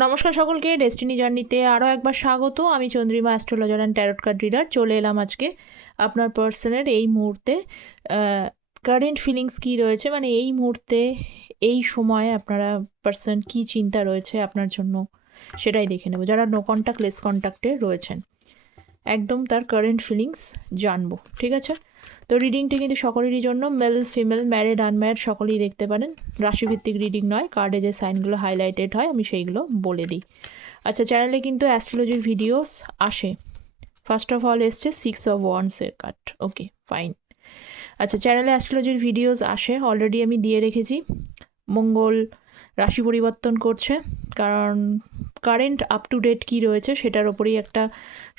নমস্কার সকলকে ডেস্টিনি জার্নিতে আরও একবার স্বাগত। আমি Chandrima astrologer and tarot card reader চলে এলাম আজকে আপনার পার্সনের এই মুহূর্তে। কারেন্ট ফিলিংস কী রয়েছে? মানে এই মুহূর্তে, এই সময়ে আপনারা পার্সন কী চিন্তা রয়েছে আপনার জন্য সেটাই দেখে নেব। যারা নো কন্ট্যাক্ট লেস কন্ট্যাক্টে রয়েছেন, একদম তার কারেন্ট ফিলিংস জানব। ঠিক আছে? তো রিডিংটি কিন্তু সকলেরই জন্য মেল ফিমেল ম্যারিড আনম্যারিড সকলেই দেখতে পারেন। রাশিভিত্তিক রিডিং নয় কার্ডে যে সাইনগুলো হাইলাইটেড হয়, আমি সেইগুলো বলে দিই। আচ্ছা চ্যানেলে কিন্তু অ্যাস্ট্রোলজির ভিডিওস আসে। ফার্স্ট অফ অল এসছে সিক্স অফ ওয়ান্সের কার্ড ওকে ফাইন আচ্ছা চ্যানেলে অ্যাস্ট্রোলজির ভিডিওস আসে। অলরেডি আমি দিয়ে রেখেছি। মঙ্গল রাশি পরিবর্তন করছে, কারণ কারেন্ট আপ টু ডেট কী রয়েছে সেটার ওপরেই একটা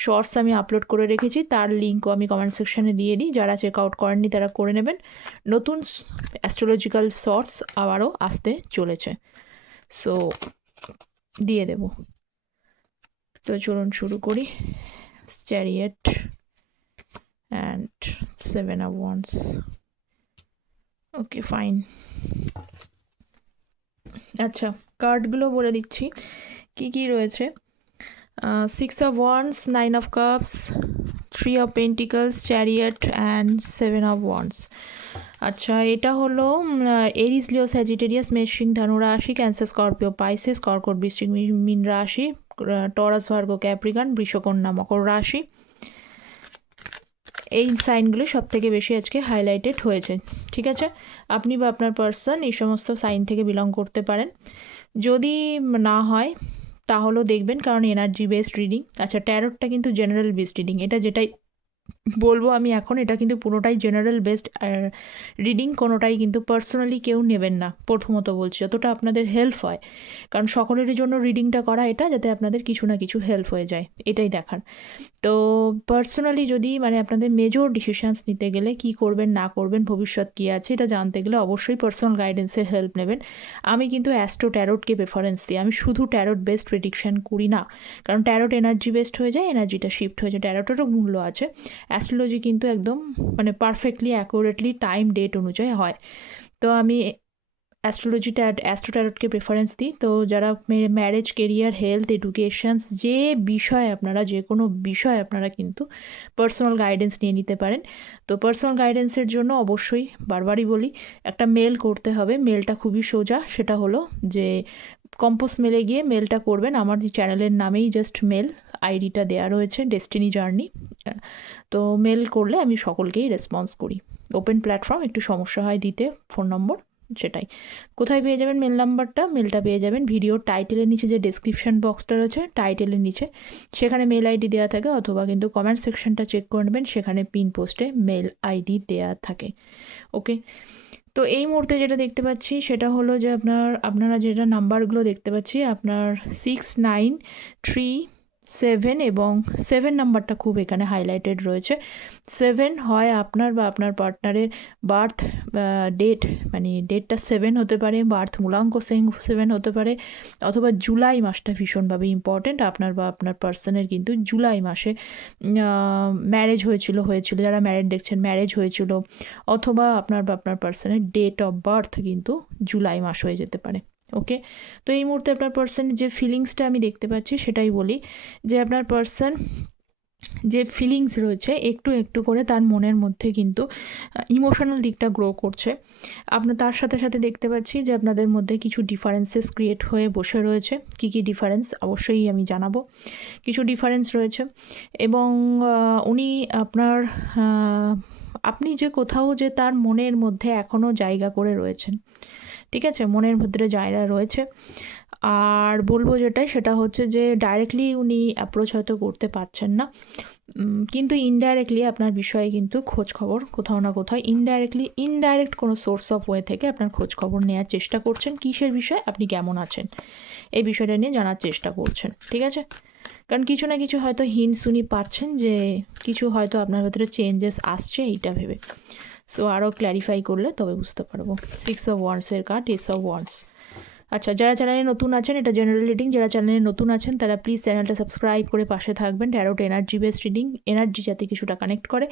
শর্টস আমি আপলোড করে রেখেছি। তার লিঙ্কও আমি কমেন্ট সেকশানে দিয়ে দিই। যারা চেক আউট করেননি তারা করে নেবেন। নতুন অ্যাস্ট্রোলজিক্যাল শর্টস আবারও আসতে চলেছে। সো দিয়ে দেব। তো চলুন শুরু করি। Chariot and seven of wands okay fine আচ্ছা কার্ডগুলো বলে দিচ্ছি। কি কি রয়েছে? Six of wands nine of cups three of pentacles chariot and seven of wands আচ্ছা এটা হলো এরিস লিও স্যাজিটেরিয়াস মেশিং ধনু রাশি ক্যান্সার স্করপিও পাইসিস কর্কট বৃশ্চিক মিন রাশি টরাস ভার্গো ক্যাপ্রিকান বৃষকন্যা মকর রাশি এই সাইনগুলো সব থেকে বেশি আজকে হাইলাইটেড হয়েছে, ঠিক আছে? আপনি বা আপনার পার্সন এই সমস্ত সাইন থেকে বিলং করতে পারেন। যদি না হয় তাহলেও দেখবেন কারণ এনার্জি বেসড রিডিং আচ্ছা ট্যারোটটা কিন্তু জেনারেল বেসড রিডিং এটা যেটাই বলব আমি এখন এটা কিন্তু পুরোটাই জেনারেল বেসড রিডিং কোনোটাই কিন্তু পার্সোনালি কেউ নেবেন না, প্রথমত বলছি, যতটা আপনাদের হেল্প হয়। কারণ সকলের জন্য রিডিংটা করা এটা, যাতে আপনাদের কিছু না কিছু হেল্প হয়ে যায়, এটাই দেখার। তো পার্সোনালি যদি মানে আপনাদের মেজর ডিসিশানস নিতে গেলে কি করবেন, না করবেন, ভবিষ্যৎ কী আছে, এটা জানতে গেলে অবশ্যই পার্সোনাল গাইডেন্সের হেল্প নেবেন। আমি কিন্তু অ্যাস্ট্রো ট্যারোটকে প্রেফারেন্স দিই, আমি শুধু ট্যারোট বেসড প্রেডিকশান করি না, কারণ ট্যারোট এনার্জি বেসড হয়ে যায় এনার্জিটা শিফট হয়ে যায় ট্যারোটেরও মূল্য আছে। অ্যাস্ট্রোলজি কিন্তু একদম মানে পারফেক্টলি অ্যাকুরেটলি টাইম ডেট অনুযায়ী হয়। তো আমি অ্যাস্ট্রোলজিটা অ্যাস্ট্রোট্যারটকে প্রেফারেন্স দিই। তো যারা ম্যারেজ কেরিয়ার হেলথ এডুকেশানস যে বিষয়ে আপনারা, যে কোনো বিষয়ে আপনারা কিন্তু পার্সোনাল গাইডেন্স নিয়ে নিতে পারেন। তো পার্সোনাল গাইডেন্সের জন্য অবশ্যই বারবারই বলি, একটা মেল করতে হবে। মেলটা খুবই সোজা, সেটা হলো যে কম্পোজ মেলে গিয়ে মেলটা করবেন। আমার যে চ্যানেলের নামেই জাস্ট মেল আইডিটা দেওয়া রয়েছে ডেস্টিনি জার্নি তো মেল করলে আমি সকলকেই রেসপন্স করি। ওপেন প্ল্যাটফর্ম একটু সমস্যা হয় দিতে ফোন নম্বর সেটাই। কোথায় পেয়ে যাবেন মেল নাম্বারটা মেলটা পেয়ে যাবেন ভিডিওর টাইটেলের নিচে যে ডিসক্রিপশান বক্সটা রয়েছে টাইটেলের নিচে। সেখানে মেল আইডি দেওয়া থাকে অথবা কিন্তু কমেন্ট সেকশনটা চেক করে নেবেন, সেখানে পিন পোস্টে মেল আইডি দেওয়া থাকে। ওকে তো এই মুহূর্তে যেটা দেখতে পাচ্ছি সেটা হলো যে আপনার, আপনারা যেটা নাম্বারগুলো দেখতে পাচ্ছি, আপনার সিক্স নাইন থ্রি সেভেন এবং সেভেন নাম্বারটা খুব এখানে হাইলাইটেড রয়েছে। সেভেন হয় আপনার বা আপনার পার্টনারের বার্থ ডেট মানে ডেটটা সেভেন হতে পারে বার্থ মূলাঙ্ক সেং সেভেন হতে পারে, অথবা জুলাই মাসটা ভীষণভাবে ইম্পর্টেন্ট আপনার বা আপনার পার্সনের কিন্তু জুলাই মাসে ম্যারেজ হয়েছিল হয়েছিল, যারা ম্যারেড দেখছেন ম্যারেজ হয়েছিল, অথবা আপনার বা আপনার পার্সনের ডেট অফ বার্থ কিন্তু জুলাই মাস হয়ে যেতে পারে। ওকে? তো এই মুহূর্তে আপনার পার্সন যে ফিলিংসটা আমি দেখতে পাচ্ছি সেটাই বলি যে আপনার পার্সন যে ফিলিংস রয়েছে একটু একটু করে তার মনের মধ্যে কিন্তু ইমোশনাল দিকটা গ্রো করছে। আপনার তার সাথে সাথে দেখতে পাচ্ছি যে আপনাদের মধ্যে কিছু ডিফারেন্সেস ক্রিয়েট হয়ে বসে রয়েছে। কি কি ডিফারেন্স অবশ্যই আমি জানাব। কিছু ডিফারেন্স রয়েছে এবং উনি আপনার আপনি যে কোথাও যে তার মনের মধ্যে এখনও জায়গা করে রয়েছেন ঠিক আছে? মনের ভেতরে জায়গা রয়েছে। আর বলব যেটা সেটা হচ্ছে যে ডাইরেক্টলি উনি অ্যাপ্রোচ হয়তো করতে পারছেন না। কিন্তু ইনডাইরেক্টলি আপনার বিষয়ে কিন্তু খোঁজ খবর কোথাও না কোথাও ইনডাইরেক্টলি ইনডাইরেক্ট কোনো সোর্স অফ ওয়ে থেকে আপনার খোঁজ খবর নেওয়ার চেষ্টা করছেন। কিসের বিষয়ে? আপনি কেমন আছেন? এই বিষয়টা নিয়ে জানার চেষ্টা করছেন, ঠিক আছে? কারণ কিছু না কিছু হয়তো হিন্টস উনি পাচ্ছেন যে কিছু হয়তো আপনার ভেতরে চেঞ্জেস আসছে এইটা ভেবে। সো আরও ক্ল্যারিফাই করলে তবে বুঝতে পারব। সিক্স অফ ওয়ান্সের কার্ড এস অফ ওয়ান্স আচ্ছা যারা চ্যানেলে নতুন আছেন, এটা জেনারেল রিডিং যারা চ্যানেলে নতুন আছেন, তারা প্লিজ চ্যানেলটা সাবস্ক্রাইব করে পাশে থাকবেন। Tarot energy based reading energy যাতে কিছুটা কানেক্ট করে,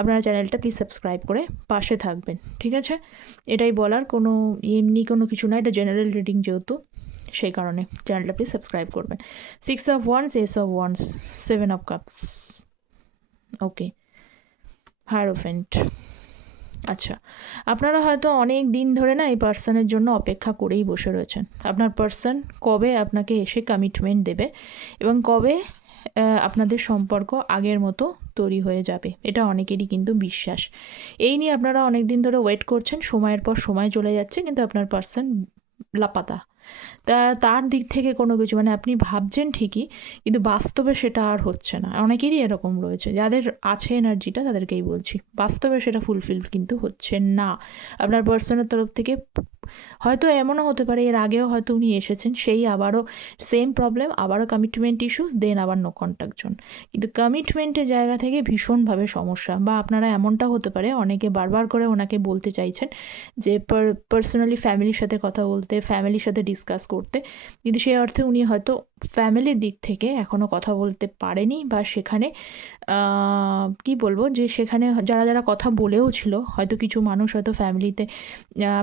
আপনারা চ্যানেলটা প্লিজ সাবস্ক্রাইব করে পাশে থাকবেন, ঠিক আছে? এটাই বলার, কোনো এমনি কোনো কিছু না, এটা জেনারেল রিডিং যেহেতু, সেই কারণে চ্যানেলটা প্লিজ সাবস্ক্রাইব করবেন। Six of wands ace of wands seven of cups okay hierophant আচ্ছা আপনারা হয়তো অনেক দিন ধরে না এই পার্সনের জন্য অপেক্ষা করেই বসে রয়েছেন। আপনার পার্সন কবে আপনাকে এসে কমিটমেন্ট দেবে এবং কবে আপনাদের সম্পর্ক আগের মতো তৈরি হয়ে যাবে, এটা অনেকেরই কিন্তু বিশ্বাস। এই নিয়ে আপনারা অনেক দিন ধরে ওয়েট করছেন, সময়ের পর সময় চলে যাচ্ছে, কিন্তু আপনার পার্সন লাপাতা। তা তার দিক থেকে কোনো কিছু মানে আপনি ভাবছেন ঠিকই, কিন্তু বাস্তবে সেটা আর হচ্ছে না। অনেকেরই এরকম রয়েছে, যাদের আছে এনার্জিটা তাদেরকেই বলছি। বাস্তবে সেটা ফুলফিল কিন্তু হচ্ছে না। আপনার পার্সনের তরফ থেকে হয়তো এমনও হতে পারে, এর আগেও হয়তো উনি এসেছেন, সেই আবারও সেম প্রবলেম আবারও কমিটমেন্ট ইস্যুস দেন আবার নো কন্ট্যাক্ট জোন কিন্তু কমিটমেন্টের জায়গা থেকে ভীষণভাবে সমস্যা, বা আপনারা এমনটা হতে পারে, অনেকে বারবার করে ওনাকে বলতে চাইছেন যে পার্সোনালি ফ্যামিলির সাথে কথা বলতে ফ্যামিলির সাথে ডিসকাস করতে। কিন্তু সেই অর্থে উনি হয়তো ফ্যামিলির দিক থেকে এখনও কথা বলতে পারেনি বা সেখানে কি বলব যে সেখানে যারা যারা কথা বলেও ছিল, হয়তো কিছু মানুষ হয়তো ফ্যামিলিতে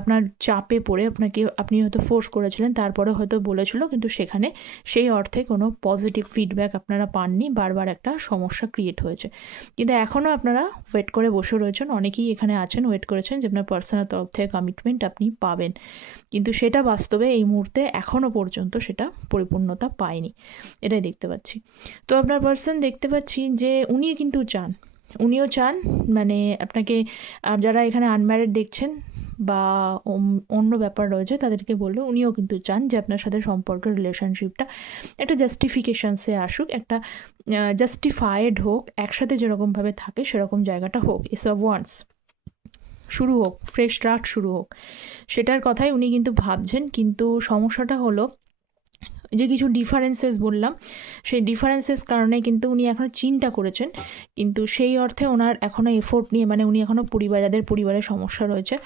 আপনার চাপে পড়ে আপনাকে, আপনি হয়তো ফোর্স করেছিলেন, তারপরে হয়তো বলেছিল, কিন্তু সেখানে সেই অর্থে কোনো পজিটিভ ফিডব্যাক আপনারা পাননি, বারবার একটা সমস্যা ক্রিয়েট হয়েছে। কিন্তু এখনও আপনারা ওয়েট করে বসে রয়েছেন, অনেকেই এখানে আছেন ওয়েট করেছেন যে আপনার পার্সোনাল তরফ থেকে কমিটমেন্ট আপনি পাবেন। কিন্তু সেটা বাস্তবে এই মুহূর্তে এখনও পর্যন্ত সেটা পরিপূর্ণতা পায়নি। এটাই দেখতে পাচ্ছি। তো আপনার পার্সন দেখতে পাচ্ছি যে উনি কিন্তু চান। উনিও চান মানে আপনাকে যারা এখানে আনম্যারিড দেখছেন বা অন্য ব্যাপার রয়েছে তাদেরকে বলল উনিও কিন্তু চান যে আপনার সাথে সম্পর্কের রিলেশনশিপটা একটা জাস্টিফিকেশানসে আসুক, একটা জাস্টিফায়েড হোক, একসাথে যেরকমভাবে থাকে সেরকম জায়গাটা হোক এস অফ ওয়ান্স শুরু হোক ফ্রেশ স্টার্ট শুরু হোক। সেটার কথাই উনি কিন্তু ভাবছেন, কিন্তু সমস্যাটা হলো যে কিছু ডিফারেন্সেস বললাম, সেই ডিফারেন্সেস কারণে কিন্তু উনি এখনও চিন্তা করেছেন, কিন্তু সেই অর্থে ওনার এখনও এফোর্ট নিয়ে মানে উনি এখনও পরিবার, যাদের পরিবারের সমস্যা রয়েছে,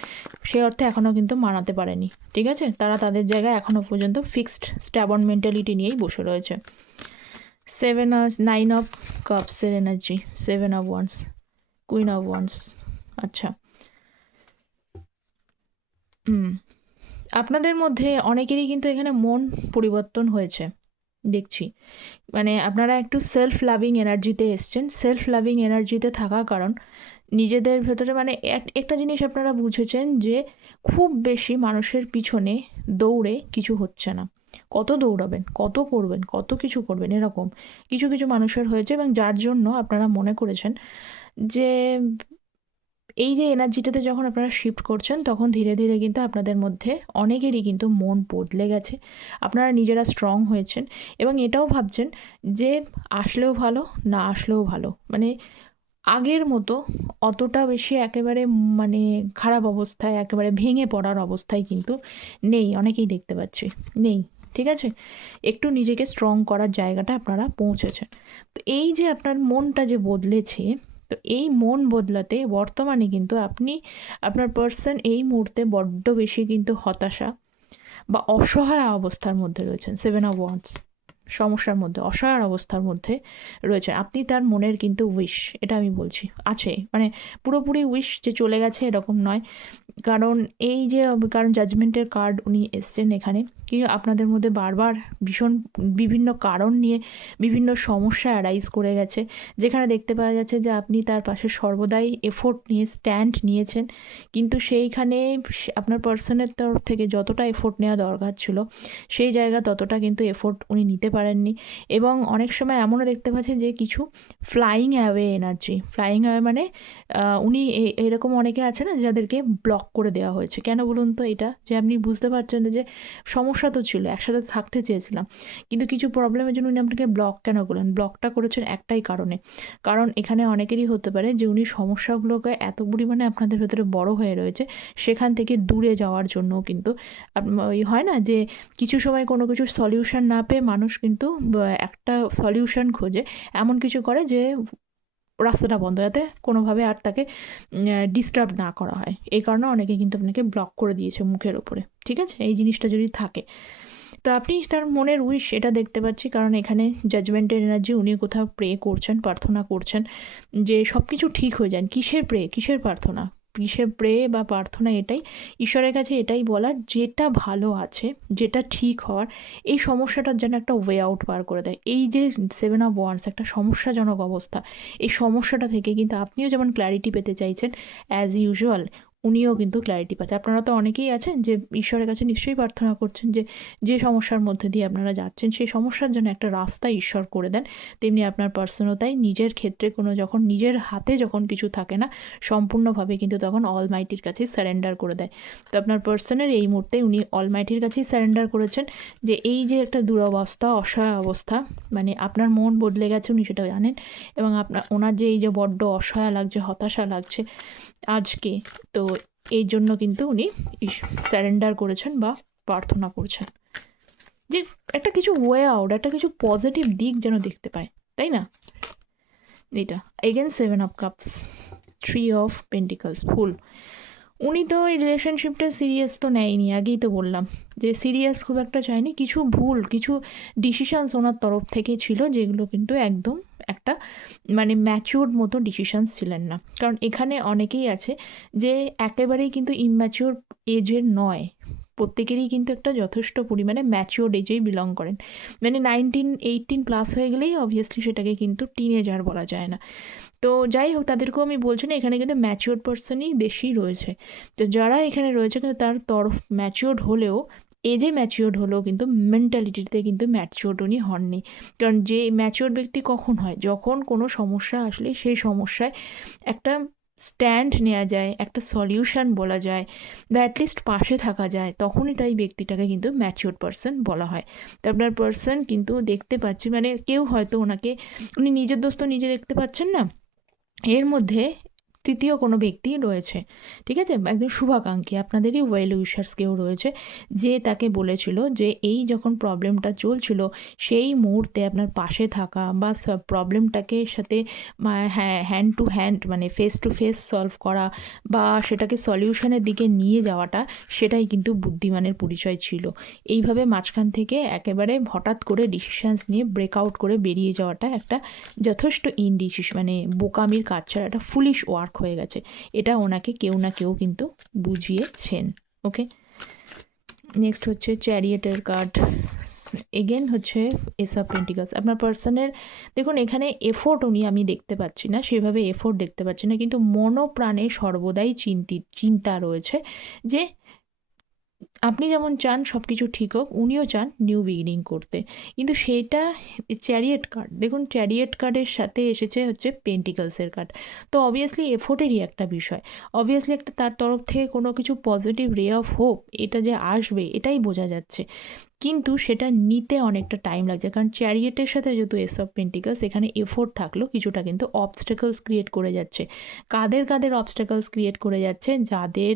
সেই অর্থে এখনও কিন্তু মানাতে পারেনি, ঠিক আছে? তারা তাদের জায়গায় এখনও পর্যন্ত ফিক্সড স্ট্যাবন মেন্টালিটি নিয়েই বসে রয়েছে। Seven nine of কাপসের energy seven of wands queen of wands আচ্ছা। হুম। আপনাদের মধ্যে অনেকেরই কিন্তু এখানে মন পরিবর্তন হয়েছে, দেখছি। মানে আপনারা একটু সেলফ লাভিং এনার্জিতে এসছেন। সেলফ লাভিং এনার্জিতে থাকার কারণ নিজেদের ভেতরে মানে এক- একটা জিনিস আপনারা বুঝেছেন যে খুব বেশি মানুষের পিছনে দৌড়ে কিছু হচ্ছে না। কত দৌড়াবেন, কত করবেন, কত কিছু করবেন, এরকম। কিছু কিছু মানুষের হয়েছে এবং যার জন্য আপনারা মনে করেছেন যে এই যে এনার্জিটাতে যখন আপনারা শিফট করছেন, তখন ধীরে ধীরে কিন্তু আপনাদের মধ্যে অনেকেরই কিন্তু মন বদলে গেছে। আপনারা নিজেরা স্ট্রং হয়েছেন এবং এটাও ভাবছেন যে আসলেও ভালো, না আসলেও ভালো। মানে আগের মতো অতটা বেশি একেবারে মানে খারাপ অবস্থায়, একেবারে ভেঙে পড়ার অবস্থায় কিন্তু নেই, অনেকেই দেখতে পাচ্ছি। নেই, ঠিক আছে? একটু নিজেকে স্ট্রং করার জায়গাটা আপনারা পৌঁছেছেন। তো এই যে আপনার মনটা যে বদলেছে তো এই মন বদলাতে বর্তমানে কিন্তু আপনি, আপনার পার্সন এই মুহূর্তে বড্ড বেশি কিন্তু হতাশা বা অসহায় অবস্থার মধ্যে রয়েছেন সেভেন অফ ওয়ান্স সমস্যার মধ্যে, অসহায় অবস্থার মধ্যে রয়েছেন আপনি তার মনের কিন্তু উইশ এটা আমি বলছি, আছে। মানে পুরোপুরি উইশ যে চলে গেছে এরকম নয়। কারণ এই যে, কারণ জাজমেন্টের কার্ড উনি এসছেন এখানে, কি আপনাদের মধ্যে বারবার ভীষণ বিভিন্ন কারণ নিয়ে বিভিন্ন সমস্যা অ্যারাইজ করে গেছে। যেখানে দেখতে পাওয়া যাচ্ছে যে, আপনি তার পাশে সর্বদাই এফোর্ট নিয়ে স্ট্যান্ড নিয়েছেন। কিন্তু সেইখানে আপনার পার্সনের তরফ থেকে যতটা এফোর্ট নেওয়া দরকার ছিল, সেই জায়গা ততটা কিন্তু এফোর্ট উনি নিতে পারেননি। এবং অনেক সময় এমনও দেখতে পাচ্ছে যে কিছু flying away energy flying away মানে উনি এরকম অনেকে আছে না যাদেরকে ব্লক করে দেওয়া হয়েছে। কেন বলুন তো এটা? যে আপনি বুঝতে পারছেন যে সমস্যা তো ছিল, একসাথে থাকতে চেয়েছিলাম। কিন্তু কিছু প্রবলেমের জন্য উনি আপনাকে ব্লক কেন করলেন? ব্লকটা করেছেন একটাই কারণে। কারণ এখানে অনেকেরই হতে পারে যে উনি সমস্যাগুলোকে এত পরিমাণে আপনাদের ভেতরে বড় হয়ে রয়েছে, সেখান থেকে দূরে যাওয়ার জন্য কিন্তু। ওই হয় না যে কিছু সময় কোনো কিছু সলিউশন না পেয়ে মানুষ কিন্তু একটা সলিউশন খোঁজে, এমন কিছু করে যে রাস্তাটা বন্ধ, যাতে কোনোভাবে আর তাকে ডিস্টার্ব না করা হয়। এই কারণে অনেকে কিন্তু আপনাকে ব্লক করে দিয়েছে মুখের ওপরে ঠিক আছে? এই জিনিসটা যদি থাকে। তো আপনি তার মনের উইশ এটা দেখতে পাচ্ছি, কারণ এখানে জাজমেন্টের এনার্জি উনি কোথাও প্রে করছেন, প্রার্থনা করছেন, যে সব কিছু ঠিক হয়ে যান। কিসের প্রে কিসের প্রার্থনা? কিসে প্রে বা প্রার্থনা এটাই, ঈশ্বরের কাছে এটাই বলার, যেটা ভালো আছে, যেটা ঠিক হওয়ার, এই সমস্যাটার যেন একটা ওয়ে আউট বার করে দেয়। এই যে সেভেন অফ ওয়ান্স একটা সমস্যাজনক অবস্থা, এই সমস্যাটা থেকে কিন্তু আপনিও যেমন ক্ল্যারিটি পেতে চাইছেন অ্যাজ ইউজুয়াল উনিও কিন্তু ক্ল্যারিটি পাচ্ছে। আপনারা তো অনেকেই আছেন যে ঈশ্বরের কাছে নিশ্চয়ই প্রার্থনা করছেন যে যে সমস্যার মধ্যে দিয়ে আপনারা যাচ্ছেন, সেই সমস্যার জন্য একটা রাস্তা ঈশ্বর করে দেন। তেমনি আপনার পার্সনও তাই নিজের ক্ষেত্রে কোনো যখন নিজের হাতে যখন কিছু থাকে না, সম্পূর্ণভাবে কিন্তু তখন অলমাইটির কাছেই স্যারেন্ডার করে দেয়। তো আপনার পার্সনের এই মুহূর্তে উনি অলমাইটির কাছেই স্যারেন্ডার করেছেন যে, এই যে একটা দুরবস্থা, অসহায় অবস্থা মানে আপনার মন বদলে গেছে উনি সেটা জানেন এবং আপনার ওনার যে এই যে বড্ড অসহায় লাগছে, হতাশা লাগছে আজকে, তো এই জন্য কিন্তু উনি স্যারেন্ডার করেছেন বা প্রার্থনা করছেন। যে একটা কিছু ওয়ে আউট একটা কিছু পজিটিভ দিক যেন দেখতে পায়, তাই না? এটা again seven of cups three of pentacles fool. উনি তো এই রিলেশনশিপটা সিরিয়াস তো নেয়নি, আগেই তো বললাম যে সিরিয়াস খুব একটা চায়নি, কিছু ভুল, কিছু ডিসিশানস ওনার তরফ থেকে ছিল, যেগুলো কিন্তু একদম একটা মানে ম্যাচিওর মতো ডিসিশানস ছিলেন না। কারণ এখানে অনেকেই আছে যে একেবারেই কিন্তু ইম্যাচিওর এজের নয়। প্রত্যেকেরই কিন্তু একটা যথেষ্ট পরিমাণে ম্যাচিওর এজেই বিলং করেন। মানে নাইনটিন এইটিন প্লাস হয়ে গেলেই অবভিয়াসলি সেটাকে কিন্তু টিনেজার বলা যায় না। তো যাই হোক, তাদেরকেও আমি বলছি না, এখানে কিন্তু ম্যাচিওর পার্সনই বেশি রয়েছে। তো যারা এখানে রয়েছে, কিন্তু তার তরফ ম্যাচিওর্ড হলেও এজে ম্যাচিওর্ড হলেও কিন্তু মেন্টালিটিতে কিন্তু ম্যাচিওর্ড উনি হননি। কারণ যে ম্যাচিওর ব্যক্তি কখন হয়? যখন কোনো সমস্যা আসলে সেই সমস্যায় একটা স্ট্যান্ড নেওয়া যায়, একটা সলিউশন বলা যায় বা অ্যাটলিস্ট পাশে থাকা যায়, তখনই তাই ব্যক্তিটাকে কিন্তু ম্যাচিওর পার্সন বলা হয়। তো আপনার পার্সন কিন্তু দেখতে পাচ্ছি মানে কেউ হয়তো ওনাকে, উনি নিজের দোস্ত নিজে দেখতে পাচ্ছেন না। এর মধ্যে তৃতীয় কোনো ব্যক্তি রয়েছে, ঠিক আছে? একদম শুভাকাঙ্ক্ষী, আপনাদেরই ওয়েল উইশার্স কেউ রয়েছে, যে তাকে বলেছিল যে এই যখন প্রবলেমটা চলছিল, সেই মুহূর্তে আপনার পাশে থাকা বা প্রবলেমটাকে সাথে হ্যান্ড টু হ্যান্ড মানে ফেস টু ফেস সলভ করা বা সেটাকে সলিউশনের দিকে নিয়ে যাওয়াটা, সেটাই কিন্তু বুদ্ধিমানের পরিচয় ছিল। এইভাবে মাঝখান থেকে একেবারে হঠাৎ করে ডিসিশানস নিয়ে ব্রেকআউট করে বেরিয়ে যাওয়াটা একটা যথেষ্ট ইনডিসিস মানে বোকামির কাজ ছাড়া, একটা ফুলিশ ওয়ার্ক হয়ে গেছে। এটা ওনাকে কেউ না কেউ কিন্তু বুঝিয়েছেন, ওকে? নেক্সট হচ্ছে চ্যারিয়েটের কার্ড এগেন হচ্ছে এস অফ পেন্টিকালস আপনার পার্সনের দেখুন, এখানে এফোর্ট উনি আমি দেখতে পাচ্ছি না, সেভাবে এফোর্ট দেখতে পাচ্ছি না, কিন্তু মনোপ্রাণে সর্বদাই চিন্তিত চিন্তা রয়েছে যে আপনি যেমন চান সব কিছু ঠিক হোক, উনিও চান নিউ বিগিনিং করতে। কিন্তু সেটা চ্যারিয়েট কার্ড দেখুন চ্যারিয়েট কার্ডের সাথে এসেছে হচ্ছে পেন্টিকালসের কার্ড তো অবভিয়াসলি এফোর্টেরই একটা বিষয়। অবভিয়াসলি একটা তার তরফ থেকে কোনো কিছু পজিটিভ রে অফ হোপ এটা যে আসবে, এটাই বোঝা যাচ্ছে। কিন্তু সেটা নিতে অনেকটা টাইম লাগছে, কারণ চ্যারিয়েটের সাথে যেহেতু এস অফ পেন্টিকালস এখানে এফোর্ট থাকল কিছুটা কিন্তু অবস্টেকলস ক্রিয়েট করে যাচ্ছে। কাদের কাদের অবস্টেকলস ক্রিয়েট করে যাচ্ছে? যাদের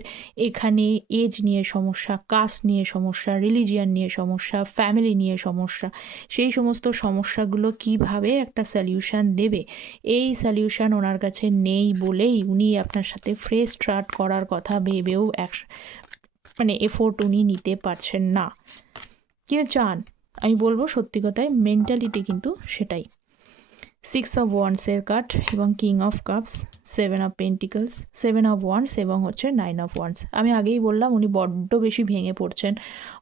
এখানে এজ নিয়ে সমস্যা কাস্ট নিয়ে সমস্যা রিলিজিয়ান নিয়ে সমস্যা ফ্যামিলি নিয়ে সমস্যা, সেই সমস্ত সমস্যাগুলো কীভাবে একটা সলিউশান দেবে? এই সলিউশন ওনার কাছে নেই বলেই উনি আপনার সাথে ফ্রেশ স্টার্ট করার কথা ভেবেও এক মানে এফোর্ট উনি নিতে পারছেন না। কিন্তু চান? আমি বলব সত্যি কথায় মেন্টালিটি কিন্তু সেটাই। সিক্স অফ ওয়ান্সের কাঠ এবং king of cups seven of pentacles seven of wands এবং হচ্ছে নাইন অফ ওয়ান্স আমি আগেই বললাম, উনি বড্ড বেশি ভেঙে পড়ছেন।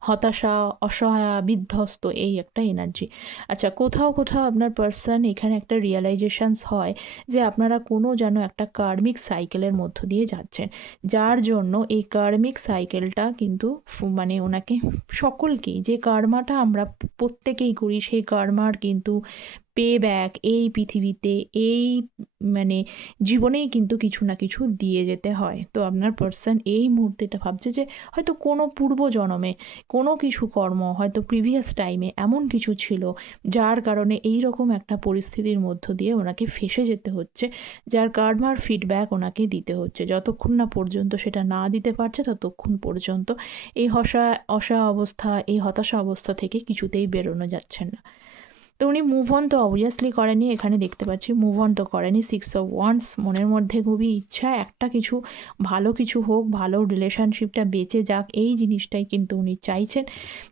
হতাশা, অসহায়া, বিধ্বস্ত এই একটা এনার্জি আচ্ছা কোথাও কোথাও আপনার পার্সন এখানে একটা রিয়েলাইজেশনস হয় যে আপনারা কোনো যেন একটা কার্মিক সাইকেলের মধ্য দিয়ে যাচ্ছেন। যার জন্য এই কার্মিক সাইকেলটা কিন্তু মানে ওনাকে সকলকেই, যে কার্মাটা আমরা প্রত্যেকেই করি, সেই কার্মার কিন্তু পে ব্যাক এই পৃথিবীতে, এই মানে জীবনেই কিন্তু কিছু না কিছু দিয়ে যেতে হয়। তো আপনার পার্সন এই মুহূর্তেটা ভাবছে যে হয়তো কোনো পূর্ব জন্মে কোনো কিছু কর্ম, হয়তো প্রিভিয়াস টাইমে এমন কিছু ছিল, যার কারণে এই রকম একটা পরিস্থিতির মধ্য দিয়ে ওনাকে ফেসে যেতে হচ্ছে, যার কার্মার ফিডব্যাক ওনাকে দিতে হচ্ছে। যতক্ষণ না পর্যন্ত সেটা না দিতে পারছে, ততক্ষণ পর্যন্ত এই হসা, অসা অবস্থা, এই হতাশা অবস্থা থেকে কিছুতেই বেরোনো যাচ্ছে না। তো উনি মুভ অন তো অবভিয়াসলি করেনি, এখানে দেখতে পাচ্ছি মুভ অন তো করেনি সিক্স অফ ওয়ান্স মনের মধ্যে খুবই ইচ্ছা, একটা কিছু ভালো কিছু হোক, ভালো রিলেশনশিপটা বেঁচে যাক, এই জিনিসটাই কিন্তু উনি চাইছেন।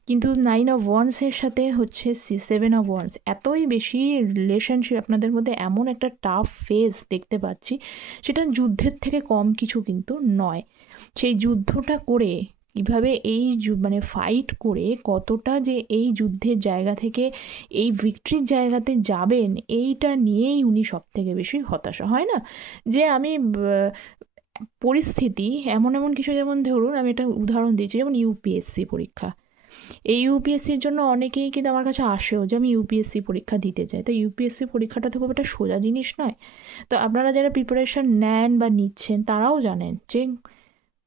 কিন্তু নাইন অফ ওয়ান্সের সাথে হচ্ছে সি সেভেন অফ ওয়ান্স এতই বেশি রিলেশনশিপ আপনাদের মধ্যে এমন একটা টাফ ফেজ দেখতে পাচ্ছি, সেটা যুদ্ধের থেকে কম কিছু কিন্তু নয়। সেই যুদ্ধটা করে কীভাবে এই মানে ফাইট করে কতটা যে এই যুদ্ধের জায়গা থেকে এই ভিক্টরির জায়গাতে যাবেন, এইটা নিয়েই উনি সব থেকে বেশি হতাশা, হয় না? যে আমি পরিস্থিতি এমন এমন কিছু যেমন ধরুন, আমি একটা উদাহরণ দিচ্ছি, যেমন ইউপিএসসি পরীক্ষা। এই ইউপিএসসির জন্য অনেকেই কিন্তু আমার কাছে আসেও যে আমি ইউপিএসসি পরীক্ষা দিতে চাই। তো ইউপিএসসি পরীক্ষাটা তো খুব একটা সোজা জিনিস নয়। তো আপনারা যারা প্রিপারেশন নেন বা নিচ্ছেন, তারাও জানেন যে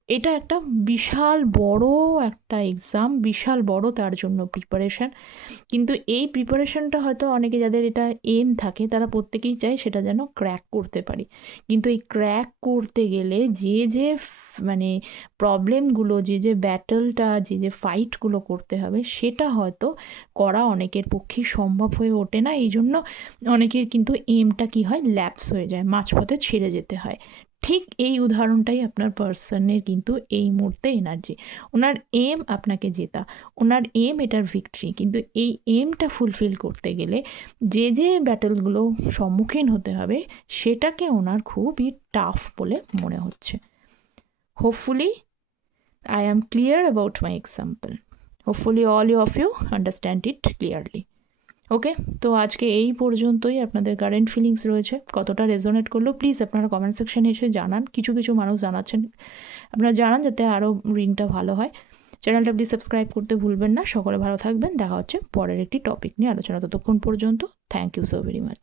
এটা একটা বিশাল বড় একটা এক্সাম বিশাল বড় তার জন্য প্রিপারেশন কিন্তু এই প্রিপারেশানটা হয়তো অনেকে যাদের এটা এম থাকে, তারা প্রত্যেকেই চায় সেটা যেন ক্র্যাক করতে পারি। কিন্তু এই ক্র্যাক করতে গেলে যে যে মানে প্রবলেমগুলো যে যে ব্যাটলটা যে যে ফাইটগুলো করতে হবে, সেটা হয়তো করা অনেকের পক্ষে সম্ভব হয়ে ওঠে না। এই জন্য অনেকের কিন্তু এমটা কি হয়? ল্যাপস হয়ে যায়, মাঝপথে ছেড়ে যেতে হয়। ঠিক এই উদাহরণটাই আপনার পার্সনের কিন্তু এই মুহূর্তে এনার্জি ওনার এম আপনাকে জেতা। ওনার এম এটার ভিক্টরি কিন্তু এই এমটা ফুলফিল করতে গেলে যে যে ব্যাটেলগুলো সম্মুখীন হতে হবে, সেটাকে ওনার খুবই টাফ বলে মনে হচ্ছে। Hopefully I am clear about my example hopefully all you of you understand it clearly okay? তো আজকে এই পর্যন্তই আপনাদের কারেন্ট ফিলিংস রয়েছে। কতটা রেজোনেট করল প্লিজ আপনারা কমেন্ট সেকশানে এসে জানান। কিছু কিছু মানুষ জানাচ্ছেন। আপনারা জানান যাতে আরও রিংটা ভালো হয়। চ্যানেলটা প্লিজ সাবস্ক্রাইব করতে ভুলবেন না। সকলে ভালো থাকবেন। দেখা হচ্ছে পরের একটি টপিক নিয়ে আলোচনা ততক্ষণ পর্যন্ত। Thank you so very much